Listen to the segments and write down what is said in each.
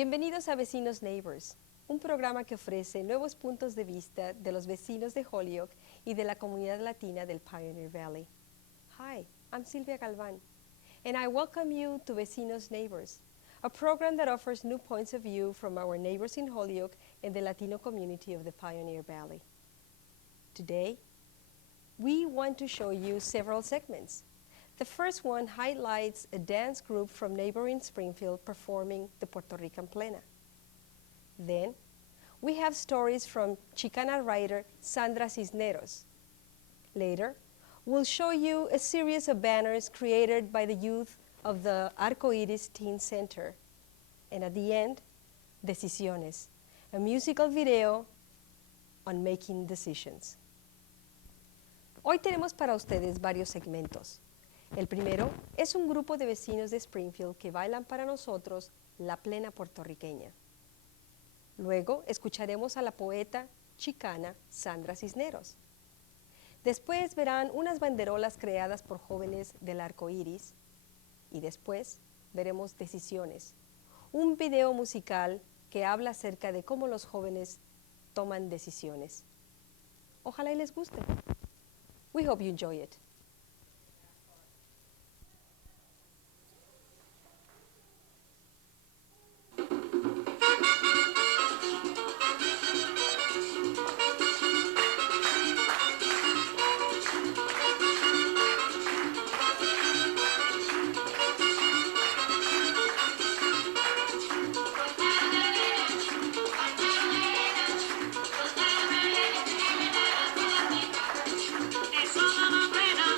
Bienvenidos a Vecinos-Neighbors, un programa que ofrece nuevos puntos de vista de los vecinos de Holyoke y de la comunidad latina del Pioneer Valley. Hi, I'm Sylvia Galván, and I welcome you to Vecinos-Neighbors, a program that offers new points of view from our neighbors in Holyoke and the Latino community of the Pioneer Valley. Today, we want to show you several segments. The first one highlights a dance group from neighboring Springfield performing the Puerto Rican Plena. Then, we have stories from Chicana writer Sandra Cisneros. Later, we'll show you a series of banners created by the youth of the Arco Iris Youth Center. And at the end, Decisiones, a musical video on making decisions. Hoy tenemos para ustedes varios segmentos. El primero es un grupo de vecinos de Springfield que bailan para nosotros la plena puertorriqueña. Luego escucharemos a la poeta chicana Sandra Cisneros. Después verán unas banderolas creadas por jóvenes del Arco Iris. Y después veremos Decisiones, un video musical que habla acerca de cómo los jóvenes toman decisiones. Ojalá y les guste. We hope you enjoy it. Eso no nos frena.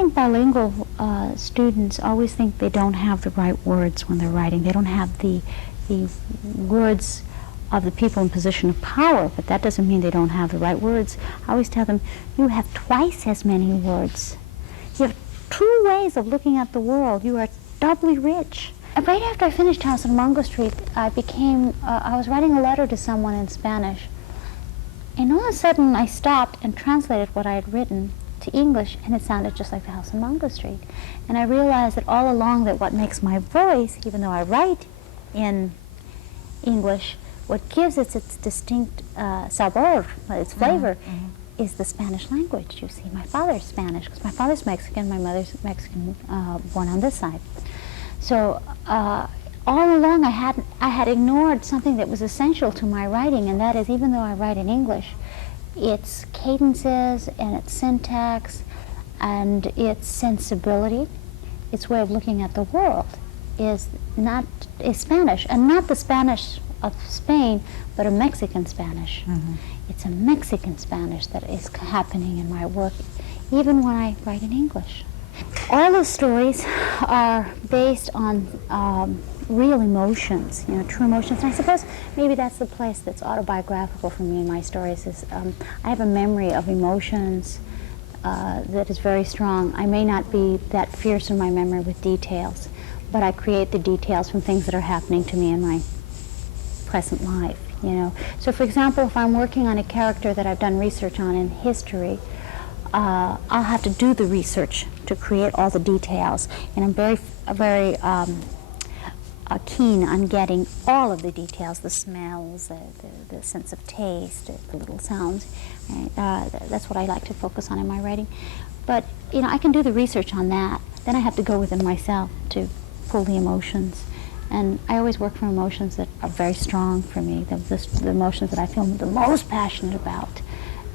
think bilingual students always think they don't have the right words when they're writing. They don't have the words of the people in position of power, but that doesn't mean they don't have the right words. I always tell them, you have twice as many words. You have 2 ways of looking at the world. You are doubly rich. Right after I finished House on Mungo Street, I was writing a letter to someone in Spanish, and all of a sudden I stopped and translated what I had written to English, and it sounded just like the House on Mungo Street. And I realized that all along that what makes my voice, even though I write in English, what gives it its distinct sabor, its flavor, is the Spanish language. You see, my father's Spanish, because my father's Mexican, my mother's Mexican, born on this side. So all along I had ignored something that was essential to my writing, and that is, even though I write in English, its cadences and its syntax and its sensibility, its way of looking at the world is Spanish, and not the Spanish of Spain, but a Mexican Spanish. It's a Mexican Spanish that is happening in my work, even when I write in English. All the stories are based on real emotions, true emotions. And I suppose maybe that's the place that's autobiographical for me in my stories is I have a memory of emotions that is very strong. I may not be that fierce in my memory with details, but I create the details from things that are happening to me in my present life, So for example, if I'm working on a character that I've done research on in history, I'll have to do the research to create all the details, and I'm very keen on getting all of the details, the smells, the sense of taste, the little sounds. That's what I like to focus on in my writing. But I can do the research on that. Then I have to go within myself to pull the emotions. And I always work from emotions that are very strong for me, the emotions that I feel the most passionate about.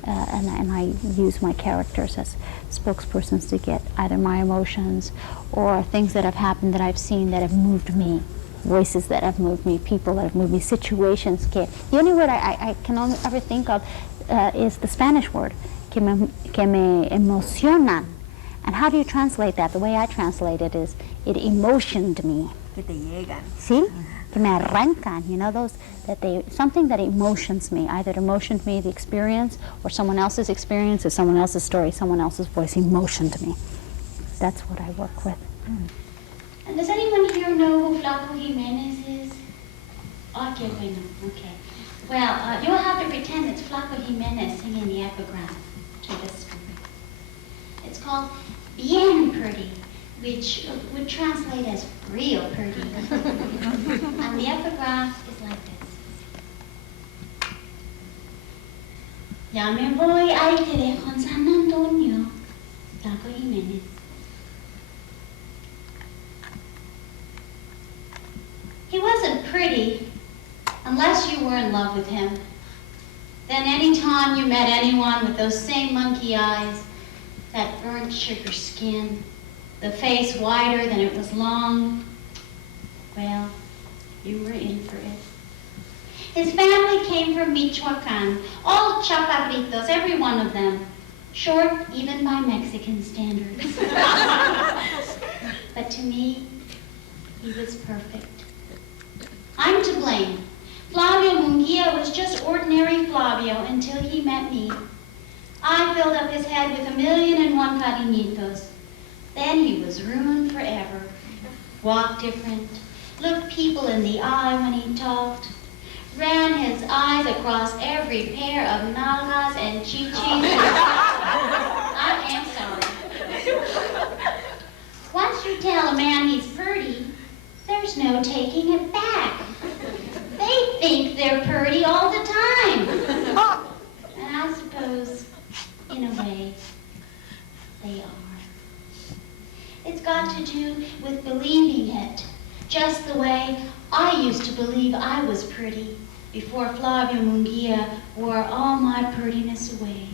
And I use my characters as spokespersons to get either my emotions or things that have happened that I've seen that have moved me, voices that have moved me, people that have moved me, situations. The only word I can only ever think of is the Spanish word, que me emocionan. And how do you translate that? The way I translate it is, it emotioned me. Que te llegan. See? Que me arrancan, something that emotions me. Either it emotioned me, the experience, or someone else's experience, or someone else's story, someone else's voice emotioned me. That's what I work with. And does anyone here know who Flaco Jimenez is? Okay, bueno, okay. Well, you'll have to pretend it's Flaco Jimenez singing the epigram to this story. It's called Bien Pretty, which would translate as real pretty. And the epigraph is like this. Ya me voy, ahí te dejo en San Antonio, Flaco Jimenez. He wasn't pretty unless you were in love with him. Then any time you met anyone with those same monkey eyes, that burnt sugar skin, the face wider than it was long, well, you were in for it. His family came from Michoacan, all chaparritos, every one of them, short even by Mexican standards. But to me, he was perfect. I'm to blame. Flavio Munguia was just ordinary Flavio until he met me. I filled up his head with 1,000,001 cariñitos. Then he was ruined forever. Walked different, looked people in the eye when he talked, ran his eyes across every pair of nalgas and chichis. I am sorry. Once you tell a man he's pretty, there's no taking it back. They think they're pretty all the time. And I suppose, in a way, they are. It's got to do with believing it, just the way I used to believe I was pretty before Flavio Munguia wore all my prettiness away.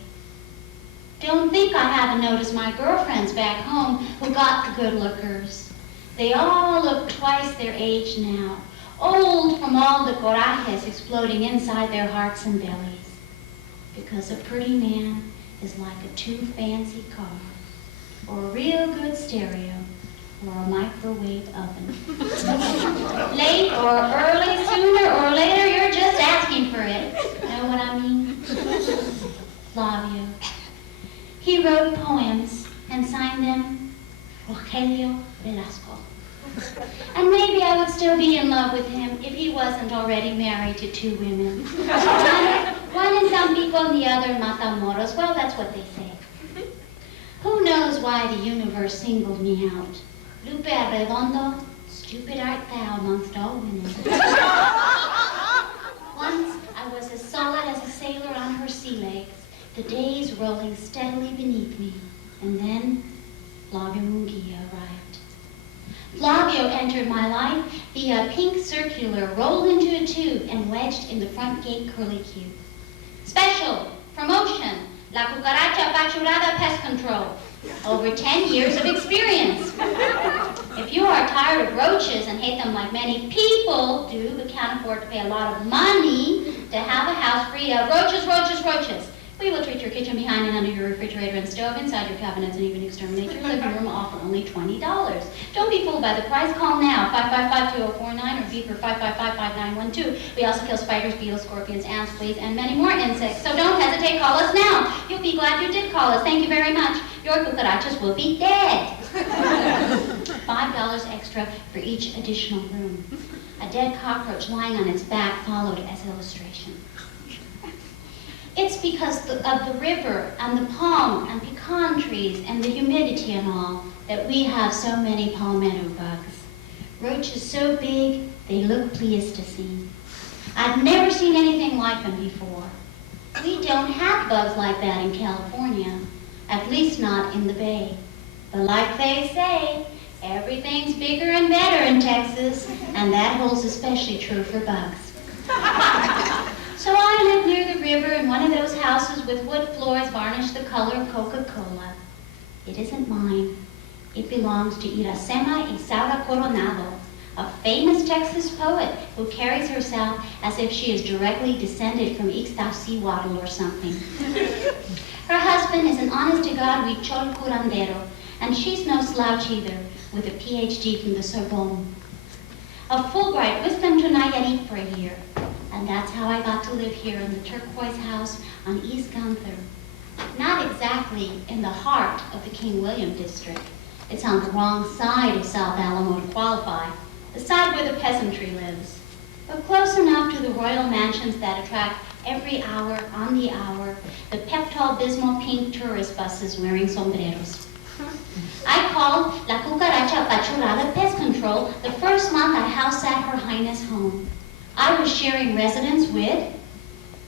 Don't think I haven't noticed my girlfriends back home who got the good lookers. They all look twice their age now, old from all the corajes exploding inside their hearts and bellies. Because a pretty man is like a too fancy car. or a real good stereo, or a microwave oven. Late or early, sooner or later, you're just asking for it. Know what I mean? Flavio. He wrote poems and signed them Rogelio Velasco. And maybe I would still be in love with him if he wasn't already married to 2 women. One in Tampico and the other in Matamoros. Well, that's what they say. Who knows why the universe singled me out? Lupe Arredondo, stupid art thou amongst all women. Once I was as solid as a sailor on her sea legs, the days rolling steadily beneath me, and then Flavio Munguia arrived. Flavio entered my life via a pink circular rolled into a tube and wedged in the front gate curlicue. Special, promotion, La Cucaracha Pachurada Pest Control. Over 10 years of experience. If you are tired of roaches and hate them like many people do, but can't afford to pay a lot of money to have a house free of roaches, roaches, roaches, we will treat your kitchen behind and under your refrigerator and stove, inside your cabinets, and even exterminate your living room, all for only $20. Don't be fooled by the price. Call now, 555-2049, or beeper 555-5912. We also kill spiders, beetles, scorpions, ants, fleas, and many more insects. So don't hesitate, call us now. You'll be glad you did call us. Thank you very much. Your cucarachas will be dead. $5 extra for each additional room. A dead cockroach lying on its back followed as illustration. It's because of the river and the palm and pecan trees and the humidity and all that we have so many palmetto bugs. Roaches so big, they look Pleistocene. I've never seen anything like them before. We don't have bugs like that in California, at least not in the Bay. But like they say, everything's bigger and better in Texas, and that holds especially true for bugs. So I live near the river in one of those houses with wood floors varnished the color of Coca-Cola. It isn't mine. It belongs to Iracema Isaura Coronado, a famous Texas poet who carries herself as if she is directly descended from Ixtaccíhuatl or something. Her husband is an honest-to-God Huichol curandero, and she's no slouch either, with a PhD from the Sorbonne. A Fulbright with them to Nayarit for a year. And that's how I got to live here in the turquoise house on East Gunther. Not exactly in the heart of the King William district. It's on the wrong side of South Alamo to qualify, the side where the peasantry lives. But close enough to the royal mansions that attract every hour, on the hour, the Peptol Bismol pink tourist buses wearing sombreros. I called La Cucaracha Pachurada Pest Control the first month I house sat Her Highness home. I was sharing residence with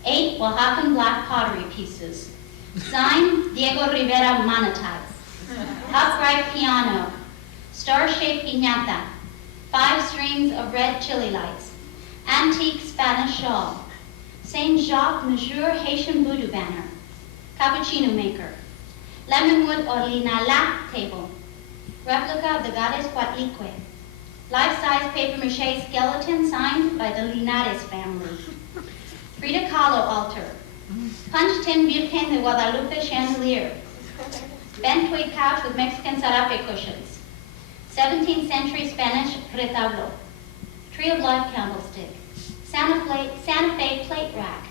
8 Oaxacan black pottery pieces. Signed, Diego Rivera Montage. Upright piano. Star-shaped piñata. 5 strings of red chili lights. Antique Spanish shawl. Saint Jacques Mesure Haitian voodoo banner. Cappuccino maker. Lemonwood Olinala table. Replica of the goddess Huatlicue. Life-size papier-mâché skeleton signed by the Linares family. Frida Kahlo altar. Punch tin Virgen de Guadalupe chandelier. Bent tweed couch with Mexican sarape cushions. 17th century Spanish retablo. Tree of life candlestick. Santa Fe plate rack.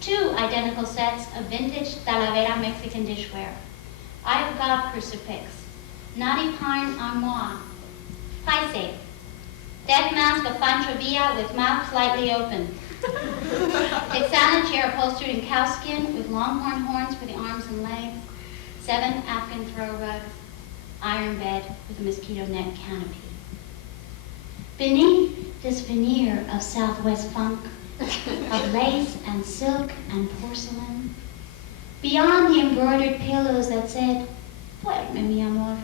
2 identical sets of vintage Talavera Mexican dishware. Eye of God crucifix. Nadi Parn armoire. Pie safe. Death mask of Pancho Villa with mouth slightly open. Texana chair upholstered in cowskin with longhorn horns for the arms and legs. 7 Afghan throw rugs. Iron bed with a mosquito net canopy. Beneath this veneer of Southwest funk, of lace and silk and porcelain, beyond the embroidered pillows that said, "Duerme, mi amor,"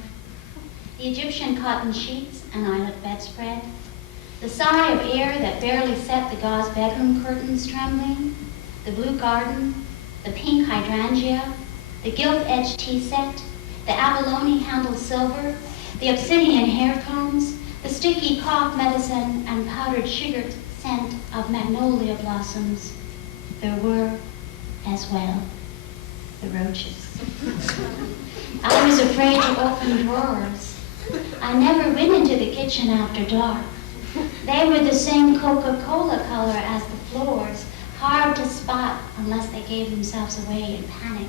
the Egyptian cotton sheets and eyelet bedspread, the sigh of air that barely set the gauze bedroom curtains trembling, the blue garden, the pink hydrangea, the gilt-edged tea set, the abalone-handled silver, the obsidian hair combs, the sticky cough medicine and powdered sugar scent of magnolia blossoms. There were, as well, the roaches. I was afraid to open drawers. I never went into the kitchen after dark. They were the same Coca-Cola color as the floors, hard to spot unless they gave themselves away in panic.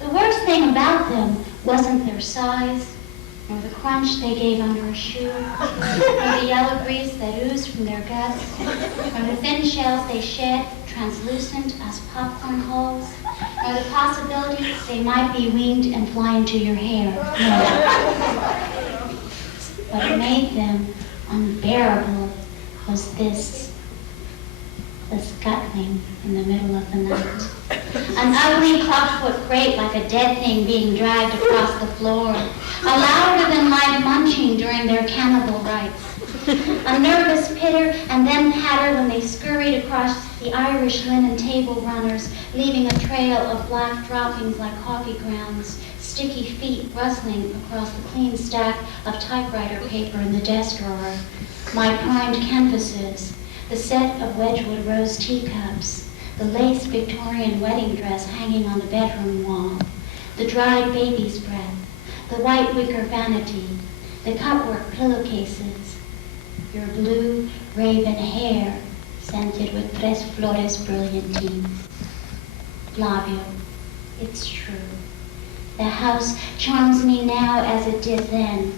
The worst thing about them wasn't their size, nor the crunch they gave under a shoe, nor the yellow grease that oozed from their guts, nor the thin shells they shed, translucent as popcorn hulls, nor the possibility they might be winged and fly into your hair. No. What made them unbearable was this, the scuttling in the middle of the night. An ugly clubfoot grate like a dead thing being dragged across the floor. A louder than light munching during their cannibal rites. A nervous pitter and then patter when they scurried across the Irish linen table runners, leaving a trail of black droppings like coffee grounds, sticky feet rustling across the clean stack of typewriter paper in the desk drawer, my primed canvases, the set of Wedgwood rose teacups, the lace Victorian wedding dress hanging on the bedroom wall, the dried baby's breath, the white wicker vanity, the cutwork pillowcases, your blue raven hair scented with tres flores brilliantines. Flavio, it's true. The house charms me now as it did then.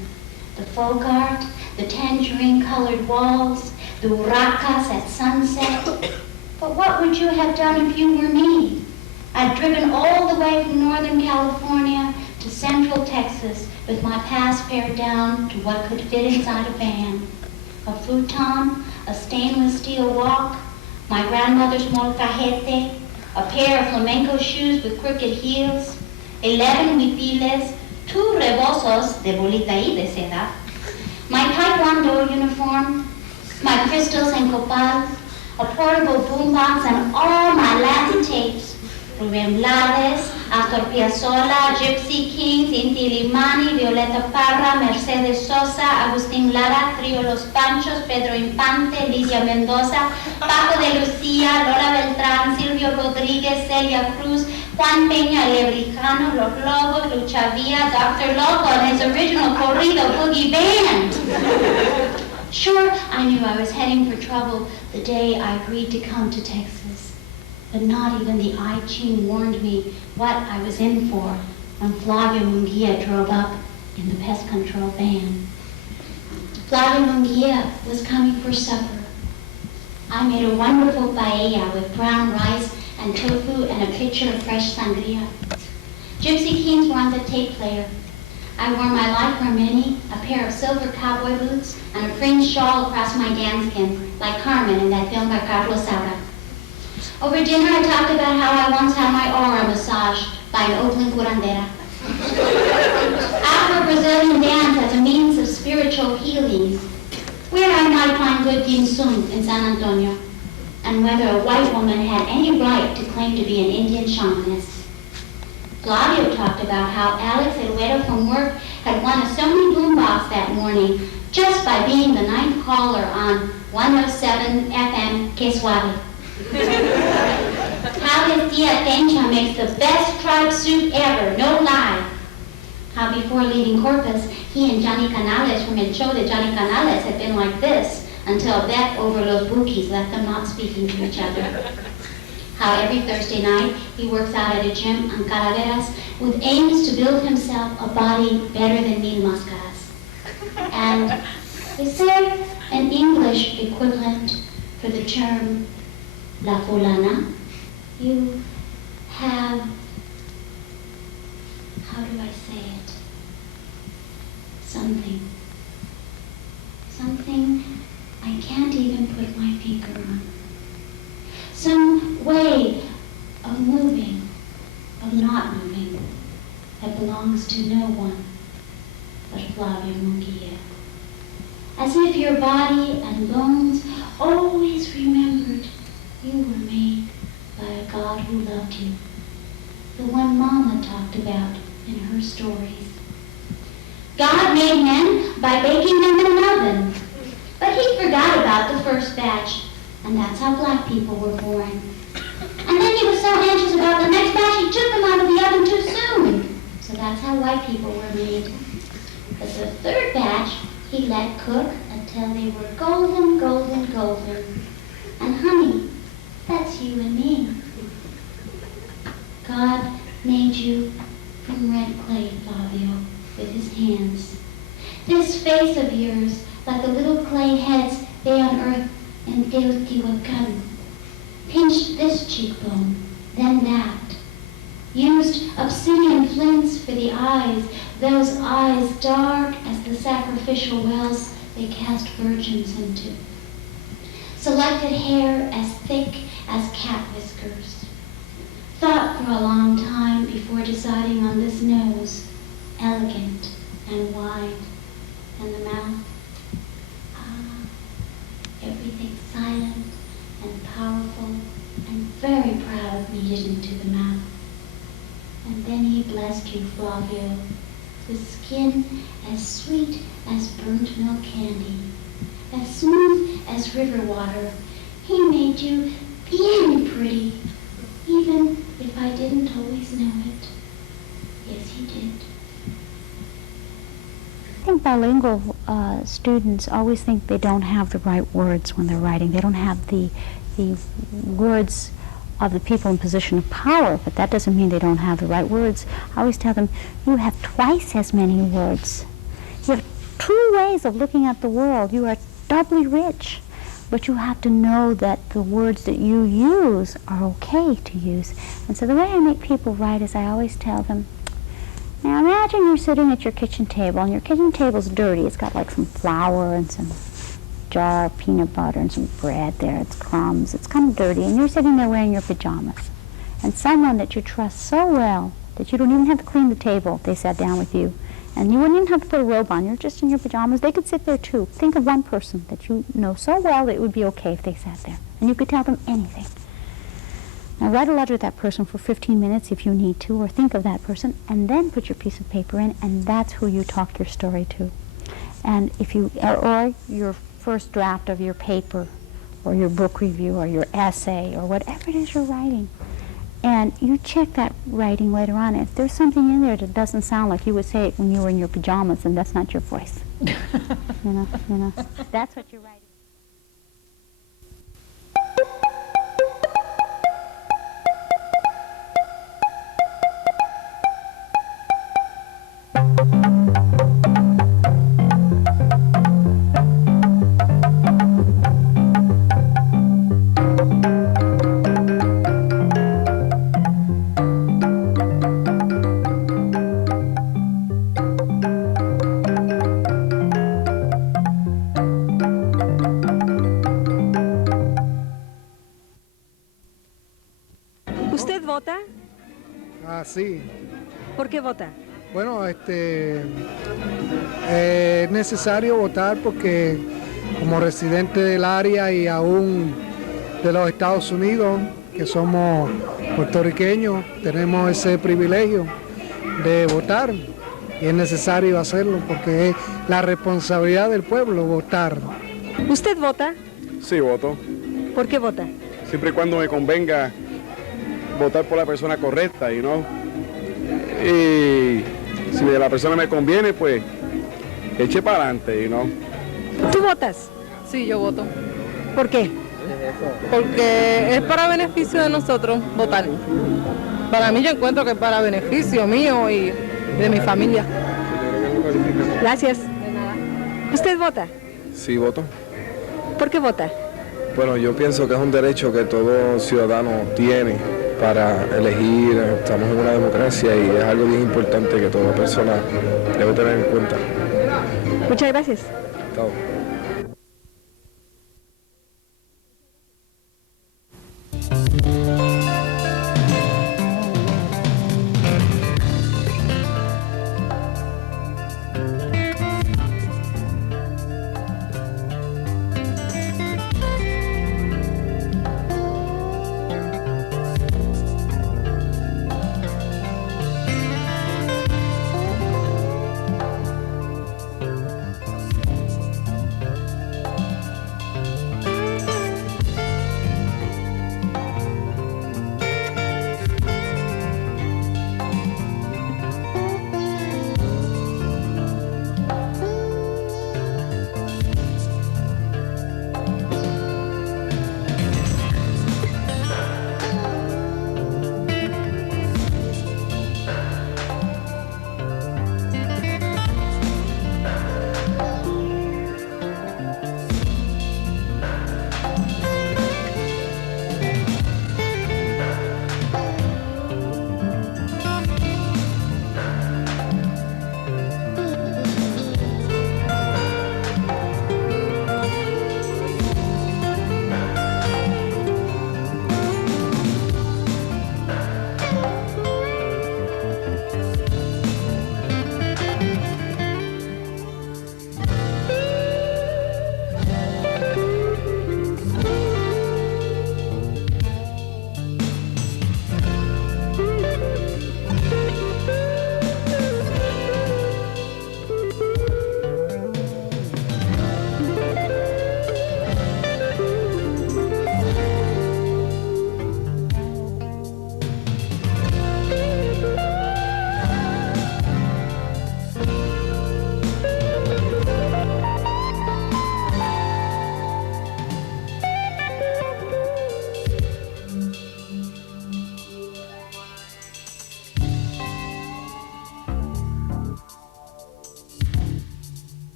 The folk art, the tangerine-colored walls, the urracas at sunset. But what would you have done if you were me? I'd driven all the way from Northern California to Central Texas with my pass pared down to what could fit inside a van. A futon, a stainless steel walk, my grandmother's molcajete, a pair of flamenco shoes with crooked heels, 11 huipiles, 2 rebosos de bolita y de seda, my taekwondo uniform, my crystals and copal, a portable boombox, and all my Latin tapes. Rubén Blades, Astor Piazzolla, Gypsy Kings, Inti Limani, Violeta Parra, Mercedes Sosa, Agustín Lara, Trio Los Panchos, Pedro Infante, Lidia Mendoza, Paco de Lucía, Lola Beltrán, Silvio Rodríguez, Celia Cruz, Juan Peña, Lebrijano, Los Lobos, Lucha Villa, Dr. Loco, and his original corrido boogie band. Sure, I knew I was heading for trouble the day I agreed to come to Texas. But not even the I-Ching warned me what I was in for when Flavio Munguia drove up in the pest control van. Flavio Munguia was coming for supper. I made a wonderful paella with brown rice and tofu and a pitcher of fresh sangria. Gypsy Kings were on the tape player. I wore my lycra mini, a pair of silver cowboy boots, and a fringed shawl across my dance skin, like Carmen in that film by Carlos Saura. Over dinner, I talked about how I once had my aura massaged by an Oakland curandera. Afro-Brazilian dance as a means of spiritual healing, where I might find good dim sum in San Antonio, and whether a white woman had any right to claim to be an Indian shamanist. Flavio talked about how Alex Eduardo from work had won a Sony boombox that morning just by being the ninth caller on 107 FM Que Suave. How his tia Tencha makes the best tripe soup ever, no lie. How before leaving Corpus, he and Johnny Canales from El Show de Johnny Canales had been like this until Beth over Los Bookies left them not speaking to each other. How every Thursday night he works out at a gym on Calaveras with aims to build himself a body better than Mil Mascaras. And is there an English equivalent for the term La Fulana? You have, how do I say it? Something I can't even put my finger on. Some way of moving, of not moving, that belongs to no one but Flavio Munguia. As if your body and bones always remembered you were made by a God who loved you, the one Mama talked about in her stories. God made men by baking them in an oven, but he forgot about the first batch, and that's how black people were born. And then he was so anxious about the next batch, he took them out of the people were made. But the third batch he let cook until they were golden, golden, golden. And honey, that's you and me. God made you from red clay, Flavio, with his hands. This face of yours, like the little clay heads they unearthed in Teotihuacan. Pinched this cheekbone, then that. Used obsidian flints for the eyes, those eyes dark as the sacrificial wells they cast virgins into. Selected hair as thick as cat whiskers. Thought for a long time before deciding on this nose, elegant and wide, and the mouth. Everything silent and powerful and very proud needed into the mouth. And then he blessed you, Flavio, with skin as sweet as burnt milk candy, as smooth as river water. He made you bien pretty, even if I didn't always know it. Yes, he did. I think bilingual students always think they don't have the right words when they're writing. They don't have the words of the people in position of power, but that doesn't mean they don't have the right words. I always tell them, you have twice as many words. You have two ways of looking at the world. You are doubly rich, but you have to know that the words that you use are okay to use. And so the way I make people write is I always tell them, now imagine you're sitting at your kitchen table, and your kitchen table's dirty. It's got like some flour and some jar of peanut butter and some bread there. It's crumbs. It's kind of dirty, and you're sitting there wearing your pajamas. And someone that you trust so well that you don't even have to clean the table, they sat down with you. And you wouldn't even have to put a robe on. You're just in your pajamas. They could sit there too. Think of one person that you know so well that it would be okay if they sat there. And you could tell them anything. Now write a letter to that person for 15 minutes if you need to, or think of that person, and then put your piece of paper in, and that's who you talk your story to. And if you, or your first draft of your paper, or your book review, or your essay, or whatever it is you're writing. And you check that writing later on. If there's something in there that doesn't sound like you would say it when you were in your pajamas, then that's not your voice. you know, that's what you're writing. ¿Usted vota? Ah, sí. ¿Por qué vota? Bueno, es necesario votar porque como residente del área y aún de los Estados Unidos, que somos puertorriqueños, tenemos ese privilegio de votar y es necesario hacerlo porque es la responsabilidad del pueblo votar. ¿Usted vota? Sí, voto. ¿Por qué vota? Siempre y cuando me convenga votar por la persona correcta, y si la persona me conviene, pues eche para adelante, ¿Tú votas? Sí, yo voto. ¿Por qué? Porque es para beneficio de nosotros votar. Para mí yo encuentro que es para beneficio mío y de mi familia. Gracias. ¿Usted vota? Sí, voto. ¿Por qué vota? Bueno, yo pienso que es un derecho que todo ciudadano tiene para elegir. Estamos en una democracia y es algo bien importante que toda persona debe tener en cuenta. Muchas gracias. Chao.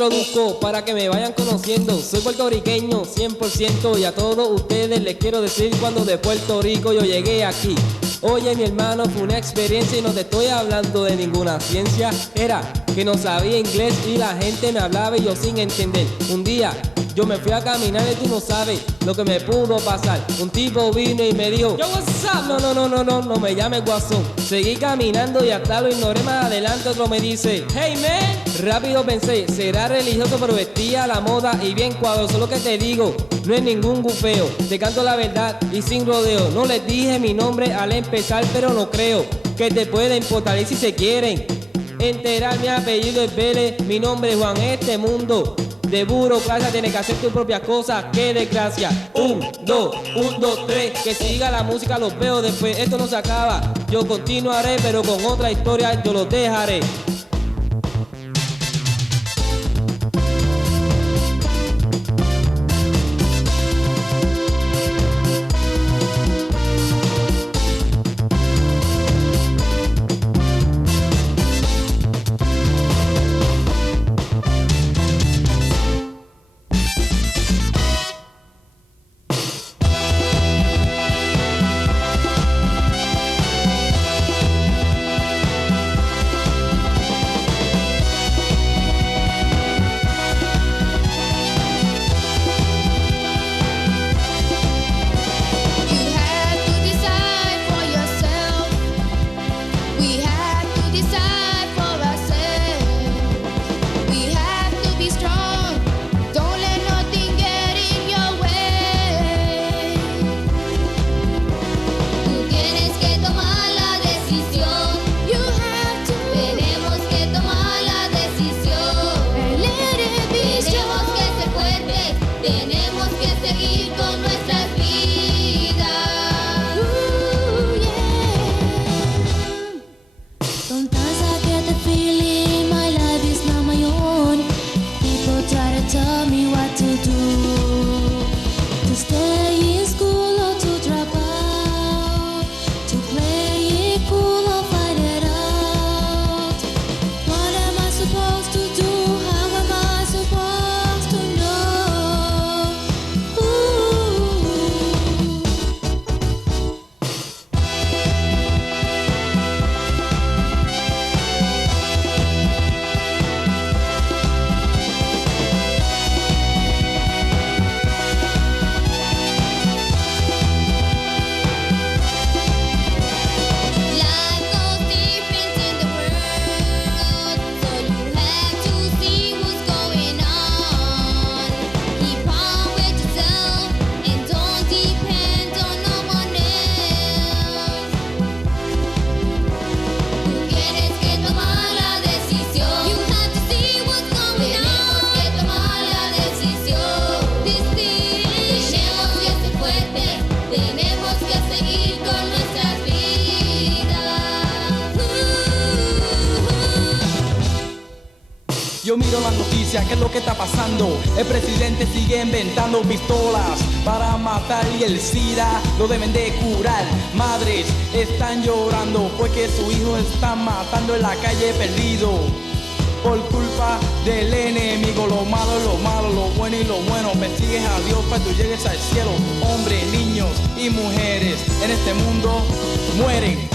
introduzco para que me vayan conociendo. Soy puertorriqueño 100% y a todos ustedes les quiero decir cuando de Puerto Rico yo llegué aquí. Oye, mi hermano, fue una experiencia y no te estoy hablando de ninguna ciencia. Era que no sabía inglés y la gente me hablaba y yo sin entender. Un día yo me fui a caminar y tú no sabes lo que me pudo pasar. Un tipo vino y me dijo, yo, what's up? No me llames guasón. Seguí caminando y hasta lo ignoré. Más adelante otro me dice, hey man. Rápido pensé, será religioso pero vestía a la moda y bien cuadro. Solo que te digo, no es ningún gufeo. Te canto la verdad y sin rodeo. No les dije mi nombre al empezar, pero no creo que te pueda importar. Y si se quieren enterar, mi apellido es Vélez, mi nombre es Juan. Este mundo de burocracia tienes que hacer tus propias cosas, qué desgracia. 1, 2, 1, 2, 3, que siga la música, los veo después, esto no se acaba. Yo continuaré, pero con otra historia yo los dejaré. Yo miro las noticias, ¿qué es lo que está pasando? El presidente sigue inventando pistolas para matar y el SIDA lo deben de curar. Madres están llorando porque su hijo están matando en la calle perdido por culpa del enemigo. Lo malo es lo malo, lo bueno y lo bueno. Persigues a Dios para que tú llegues al cielo. Hombres, niños y mujeres en este mundo mueren.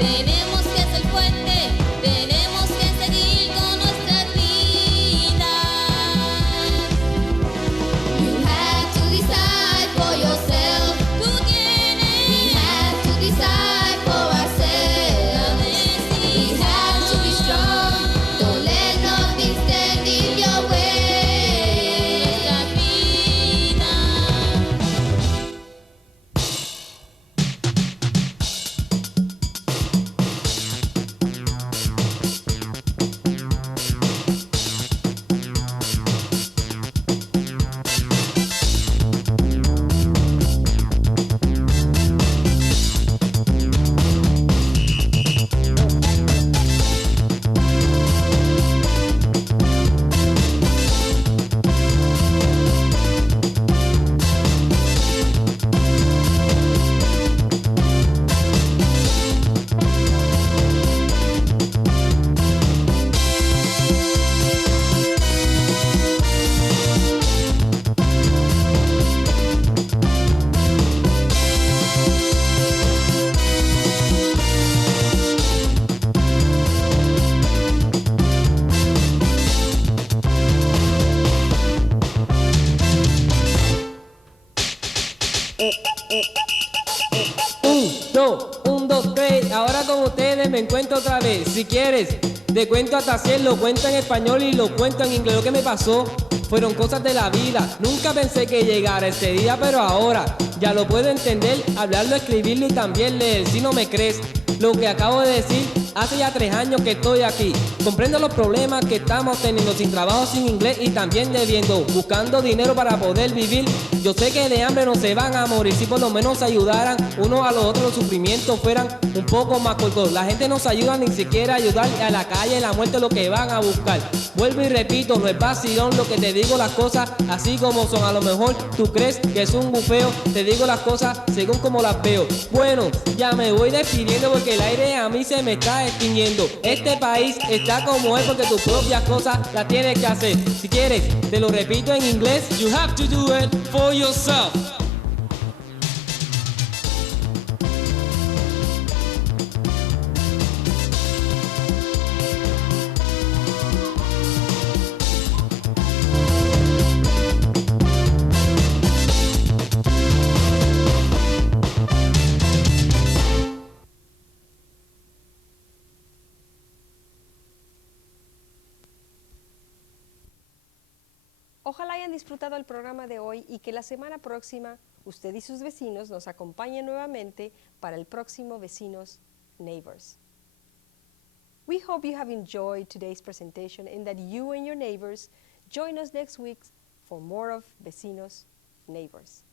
Tenemos que ser fuertes, tenemos que seguir con Un, dos, tres. Ahora con ustedes me encuentro otra vez. Si quieres, te cuento hasta 100. Lo cuento en español y lo cuento en inglés. Lo que me pasó fueron cosas de la vida. Nunca pensé que llegara este día, pero ahora ya lo puedo entender, hablarlo, escribirlo y también leer. Si no me crees lo que acabo de decir, hace ya 3 años que estoy aquí. Comprendo los problemas que estamos teniendo, sin trabajo, sin inglés y también debiendo, buscando dinero para poder vivir. Yo sé que de hambre no se van a morir, si por lo menos ayudaran unos a los otros, los sufrimientos fueran un poco más cortos. La gente no se ayuda ni siquiera a ayudar, a la calle, la muerte es lo que van a buscar. Vuelvo y repito, no es vacilón lo que te digo las cosas así como son. A lo mejor tú crees que es un bufeo, te digo las cosas según como las veo. Bueno, ya me voy despidiendo porque el aire a mí se me está extinguiendo. Este país está como es porque tus propias cosas las tienes que hacer. Si quieres, te lo repito en inglés. You have to do it for yourself. Ojalá hayan disfrutado el programa de hoy y que la semana próxima usted y sus vecinos nos acompañen nuevamente para el próximo Vecinos-Neighbors. We hope you have enjoyed today's presentation and that you and your neighbors join us next week for more of Vecinos-Neighbors.